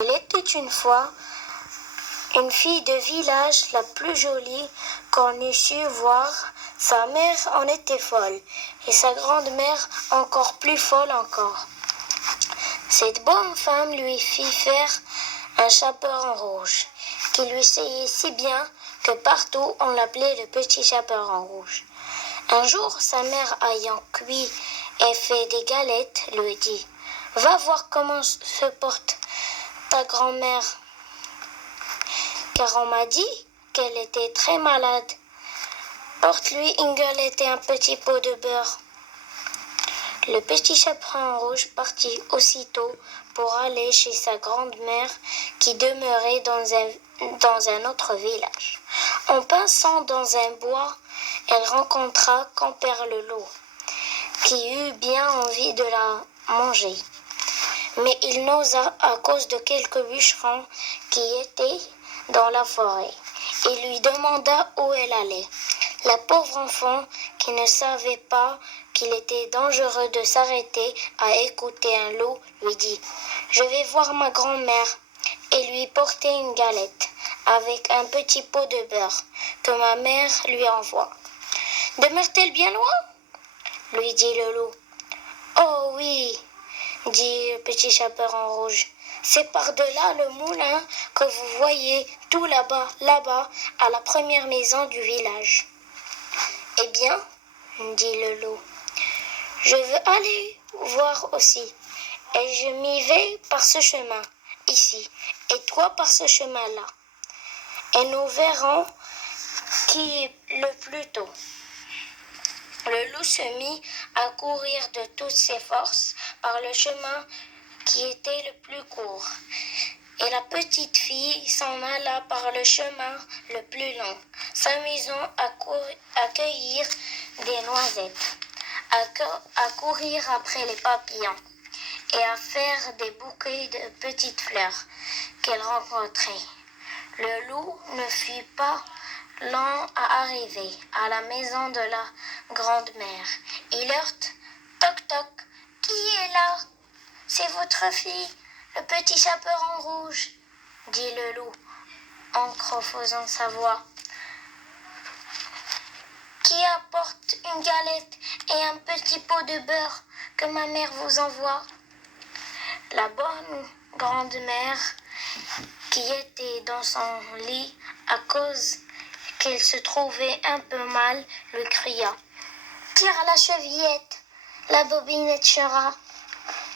Il était une fois une fille de village la plus jolie qu'on eût su voir. Sa mère en était folle et sa grand-mère encore plus folle encore. Cette bonne femme lui fit faire un chaperon rouge qui lui seyait si bien que partout on l'appelait le petit chaperon rouge. Un jour, sa mère ayant cuit et fait des galettes, lui dit « Va voir comment se porte ta grand-mère, car on m'a dit qu'elle était très malade. Porte-lui une galette et un petit pot de beurre. » Le petit chaperon rouge partit aussitôt pour aller chez sa grand-mère qui demeurait dans un autre village. En passant dans un bois, elle rencontra Compère le loup, qui eut bien envie de la manger. Mais il n'osa à cause de quelques bûcherons qui étaient dans la forêt. Il lui demanda où elle allait. La pauvre enfant, qui ne savait pas qu'il était dangereux de s'arrêter à écouter un loup, lui dit « Je vais voir ma grand-mère » et lui porter une galette avec un petit pot de beurre que ma mère lui envoie. « Demeure-t-elle bien loin ?» lui dit le loup. « Oh oui !» dit le petit chaperon rouge. « C'est par-delà le moulin que vous voyez tout là-bas, à la première maison du village. » « Eh bien, dit le loup, je veux aller voir aussi, et je m'y vais par ce chemin, ici, et toi par ce chemin-là. Et nous verrons qui est le plus tôt. » Le loup se mit à courir de toutes ses forces par le chemin qui était le plus court. Et la petite fille s'en alla par le chemin le plus long, s'amusant à cueillir des noisettes, à courir après les papillons et à faire des bouquets de petites fleurs qu'elle rencontrait. Le loup ne fut pas lent à arriver à la maison de la grand-mère. Il heurte « Toc toc, qui est là ?»« C'est votre fille, le petit chaperon rouge, » dit le loup en creusant sa voix. « Qui apporte une galette et un petit pot de beurre que ma mère vous envoie ?» La bonne grand-mère, qui était dans son lit à cause qu'elle se trouvait un peu mal, lui cria « Tire à la chevillette, la bobinette chera. »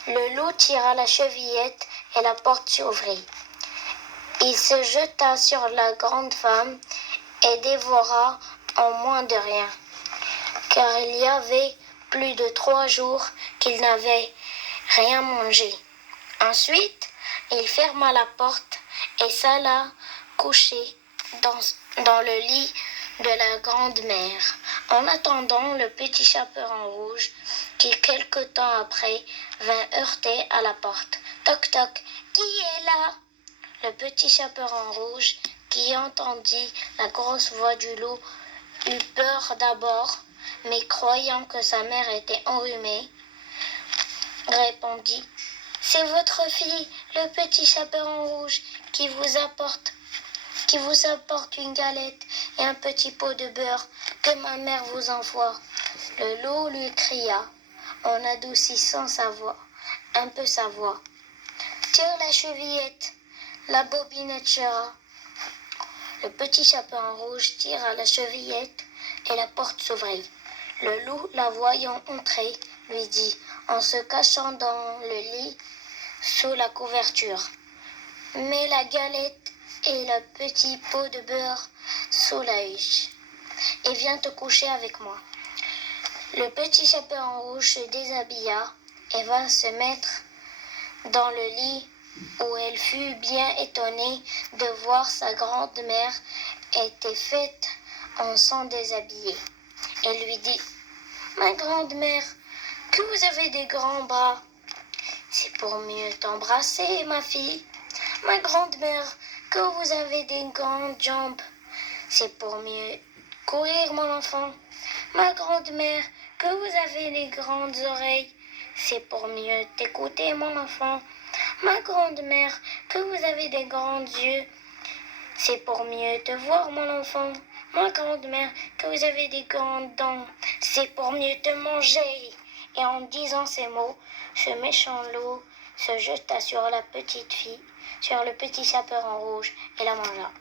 Le loup tira la chevillette et la porte s'ouvrit. Il se jeta sur la grande femme et dévora en moins de rien, car il y avait plus de 3 jours qu'il n'avait rien mangé. Ensuite, il ferma la porte et s'alla coucher dans le lit de la grand-mère, en attendant le petit chaperon rouge qui, quelque temps après, vint heurter à la porte. « Toc toc, qui est là ?» Le petit chaperon rouge, qui entendit la grosse voix du loup, eut peur d'abord, mais croyant que sa mère était enrhumée, répondit « C'est votre fille, le petit chaperon rouge, qui vous apporte une galette et un petit pot de beurre que ma mère vous envoie. » Le loup lui cria, en adoucissant un peu sa voix. « Tire la chevillette, la bobinette chera. » Le petit chaperon rouge tira la chevillette et la porte s'ouvrit. Le loup, la voyant entrer, lui dit, en se cachant dans le lit sous la couverture: « Mets la galette et le petit pot de beurre sous la huche et viens te coucher avec moi. » Le petit chaperon rouge se déshabilla et vint se mettre dans le lit, où elle fut bien étonnée de voir sa grand-mère était faite en s'en déshabiller. Elle lui dit: « Ma grand-mère, que vous avez des grands bras. »« C'est pour mieux t'embrasser, ma fille. »« Ma grand-mère, que vous avez des grandes jambes. »« C'est pour mieux courir, mon enfant. »« Ma grand-mère, que vous avez des grandes oreilles. »« C'est pour mieux t'écouter, mon enfant. » Ma grande-mère, que vous avez des grands yeux. C'est pour mieux te voir, mon enfant. Ma grande-mère, que vous avez des grandes dents. C'est pour mieux te manger. Et en disant ces mots, ce méchant loup se jeta sur la petite fille, sur le petit sapeur en rouge, et la mangea.